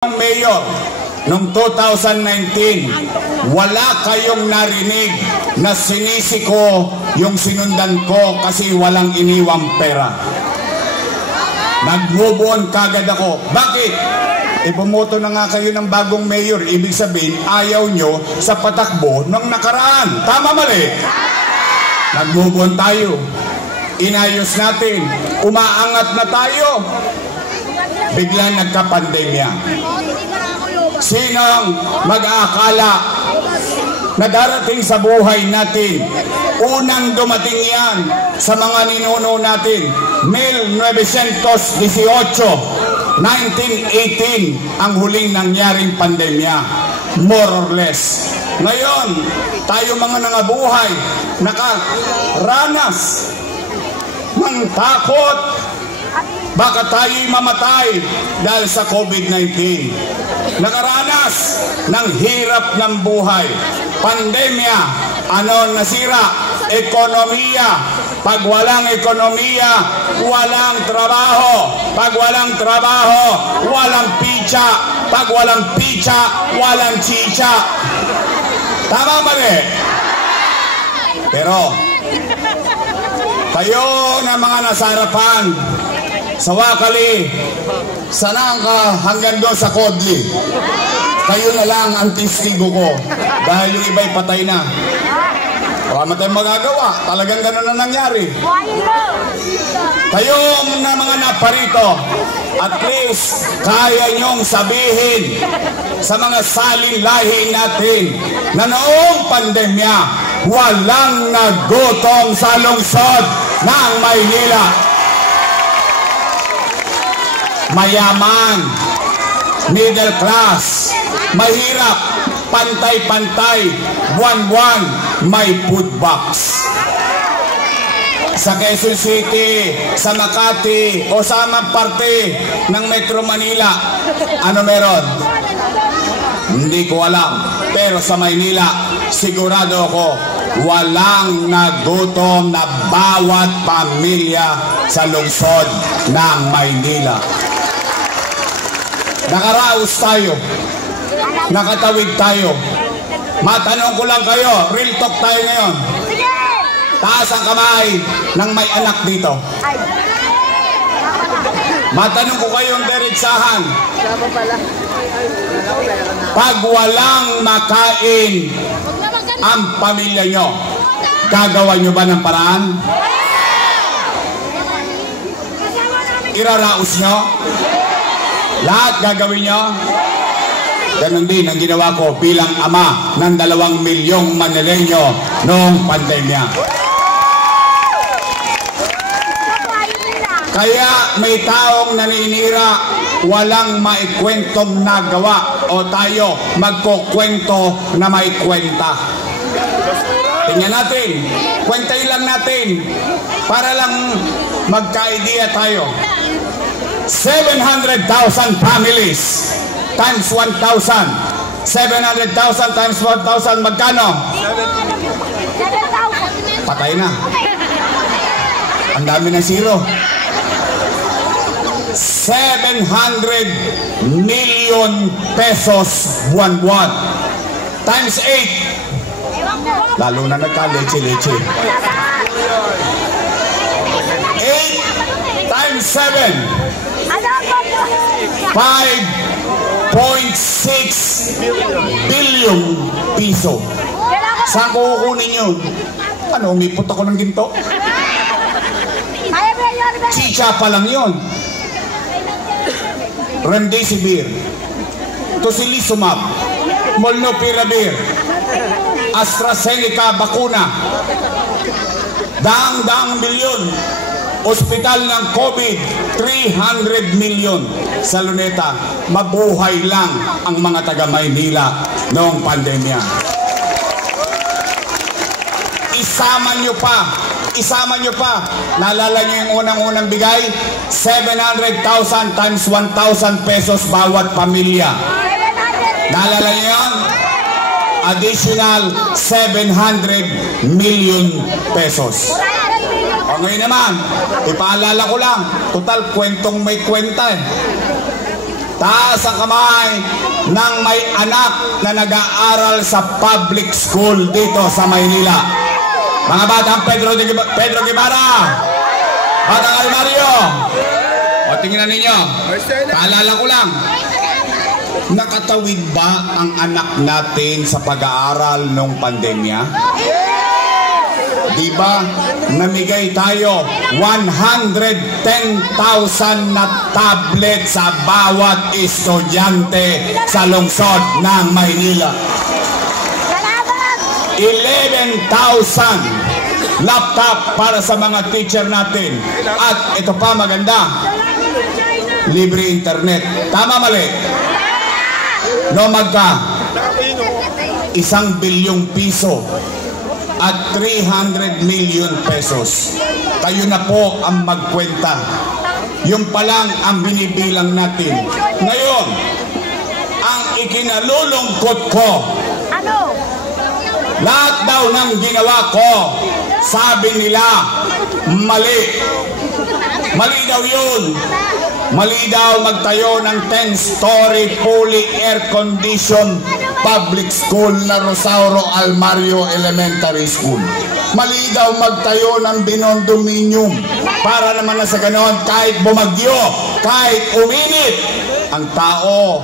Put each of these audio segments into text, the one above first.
Mayor, noong 2019, wala kayong narinig na sinisi ko yung sinundan ko kasi walang iniwang pera. Nag-move on kagad ako. Bakit? Bumoto na nga kayo ng bagong mayor. Ibig sabihin, ayaw nyo sa patakbo ng nakaraan. Tama mali? Nag-move on tayo. Inayos natin. Umaangat na tayo. Bigla nagka-pandemya. Sinong mag-aakala na darating sa buhay natin? Unang dumating yan sa mga ninuno natin. 1918, 1918 ang huling nangyaring pandemya. More or less. Ngayon, tayo mga nangabuhay, nakaranas ng takot. Baka tayo'y mamatay dahil sa COVID-19. Nakaranas ng hirap ng buhay. Pandemya, ano nasira? Ekonomiya. Pag walang ekonomiya, walang trabaho. Pag walang trabaho, walang picha. Pag walang picha, walang chicha. Tama ba rin? Pero, kayo na mga nasarapan, sa Wakali, sanang ka hanggang doon sa Kodli. Kayo na lang ang testigo ko. Dahil yung iba'y patay na. Wala tayong magagawa. Talagang gano'n na nangyari. Kayo na mga naparito, at least kaya nyong sabihin sa mga salinlahi natin na noong pandemya, walang nagutom sa lungsod ng Maynila. Mayaman, middle class, mahirap, pantay-pantay, buwan-buwan, may food box. Sa Quezon City, sa Makati, o sa amang parte ng Metro Manila, ano meron? Hindi ko alam. Pero sa Maynila, sigurado ako, walang nagutom na bawat pamilya sa lungsod ng Maynila. Nakaraos tayo. Nakatawid tayo. Matanong ko lang kayo, real talk tayo ngayon. Taas ang kamay ng may anak dito. Matanong ko kayong diretsahan. Pag walang makain ang pamilya nyo, gagawa nyo ba ng paraan? Iraraos nyo? Lahat gagawin nyo? Ganon din ang ginawa ko bilang ama ng 2 milyong Manileño noong pandemya. Kaya may taong naninira, walang maikwentong nagawa, o tayo magkukwento na may kwenta. Tingnan natin, kwentahin lang natin para lang magka-idea tayo. 700,000 families times 1,000. 700,000 times 1,000, magkano? 7,000. Patay na. Ang dami ng zero. 700 million pesos buwan-buwan. Times 8. Lalo na nagka-leche-leche. 8 times 7. 5.6 billion piso. Saan ko kukunin yun? Ano, umipot ako ng ginto? Chicha pa lang yun. Remdesivir, Tocilizumab, Molnupiravir, AstraZeneca bakuna, daang milyon. Ospital ng COVID, 300 million. Sa Luneta, mabuhay lang ang mga taga Maynila noong pandemya. Isama nyo pa, naalala nyo yung unang-unang bigay? 700,000 times 1,000 pesos bawat pamilya. Naalala nyo yun? Additional 700 million pesos. O ngayon naman, ipaalala ko lang, total kwentong may kwenta eh. Taas ang kamay ng may anak na nag-aaral sa public school dito sa Maynila. Mga batang Pedro Guevara, batang Almario. O tingnan ninyo, paalala ko lang, nakatawid ba ang anak natin sa pag-aaral nung pandemya? Diba, namigay tayo 110,000 na tablet sa bawat estudyante sa lungsod ng Maynila. 11,000 laptop para sa mga teacher natin. At ito pa maganda, libre internet. Tama mali? No, magka 1 bilyong piso at 300 million pesos. Kayo na po ang magkwenta. Yung pa lang ang binibilang natin. Ngayon, ang ikinalulungkot ko, lahat daw ng ginawa ko, sabi nila, mali. Mali daw yun. Mali daw magtayo ng 10-story fully air-conditioned public school na Rosauro Almario Elementary School. Mali daw magtayo ng binondominium para naman na sa ganon kahit bumagyo, kahit uminit, ang tao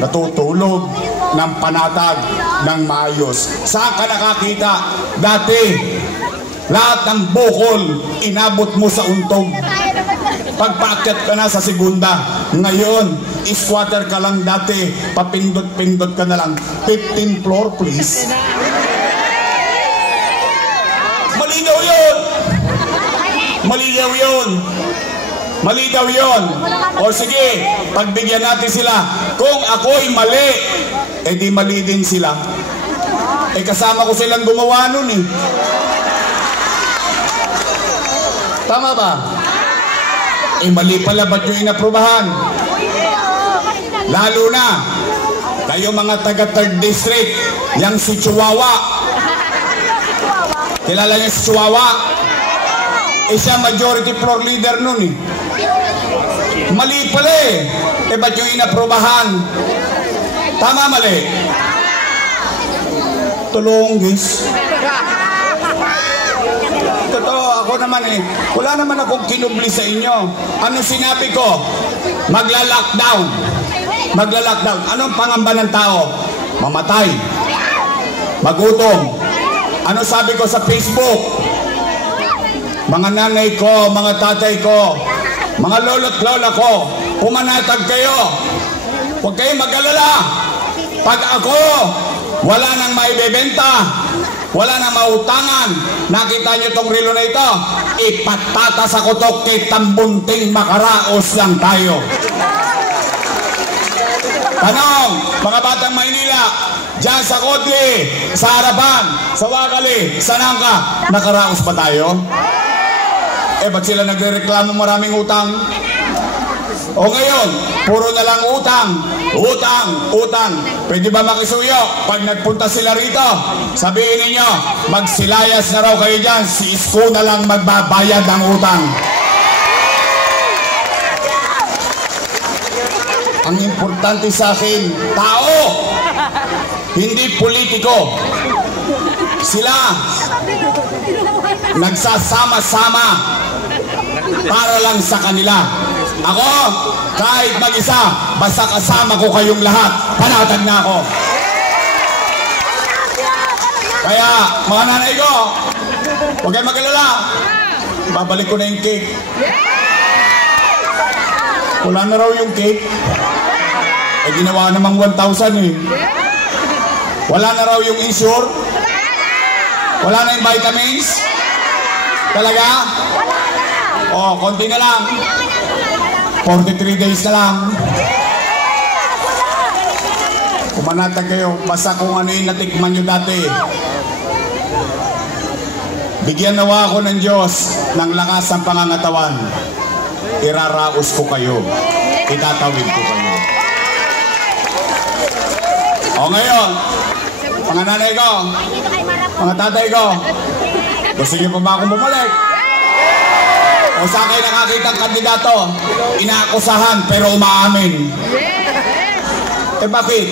natutulog ng panatag ng maayos. Saan ka nakakita? Dati, lahat ng bukol inabot mo sa untog. Pagpaakyat ka na sa segunda. Ngayon, squatter ka lang dati, papindot-pindot ka na lang. 15th floor, please. Malinaw yun! Malinaw yun! Malinaw yun! O sige, pagbigyan natin sila. Kung ako'y mali, di mali din sila. Kasama ko silang gumawa nun eh. Tama ba? Mali pala, ba't yung inaprubahan? Lalo na, kayo mga taga 3rd District, yang si Chihuahua. Kilala niyo si Chihuahua? Siya majority floor leader nun eh. Mali pala eh. Ba't yung inaprubahan? Tama mali? Tulong guys. Totoo, ako naman wala naman akong kinubli sa inyo. Ano sinabi ko? Magla-lockdown. Magla-lockdown. Anong pangamba ng tao? Mamatay. Magutom. Ano sabi ko sa Facebook? Mga nanay ko, mga tatay ko, mga lolo't lola ko, pumanatag kayo. Huwag kayong mag-alala. Pag ako, wala nang maibebenta, wala nang mautangan, nakita niyo itong relo na ito, ipatatas ako to kay tambunting makaraos lang tayo. Tanong, mga batang Maynila, dyan sa Kodli, sa Harapan, sa Wakali, sa Nangka, nakaraos ba tayo? Ba't sila nagrereklamo maraming utang? O ngayon, puro na lang utang. Utang, utang. Pwede ba makisuyo? Pag nagpunta sila rito, sabihin ninyo, magsilayas na raw kayo dyan, si Isko na lang magbabayad ng utang. Ang importante sa akin, tao, hindi politiko. Sila, nagsasama-sama para lang sa kanila. Ako, kahit mag-isa, basta kasama ko kayong lahat, panatag na ako. Kaya, mga nanay ko, huwag kayong mag-alala. Babalik ko na yung cake. Wala na raw yung cake. Ginawa namang 1,000 eh. Wala na raw yung insure. Wala na yung vitamins. Talaga? Konti na lang. 43 days na lang. Kumanatag kayo. Basta kung ano yung natikman nyo dati. Bigyan nawa ako ng Diyos ng lakas ng pangangatawan. Iraraos ko kayo. Itatawid ko kayo. Ngayon, mga nanay ko, mga tatay ko, gusto niyo pa ba akong bumalik? O sa akin nakakita ang kandidato, inaakusahan pero umaamin. Eh bakit?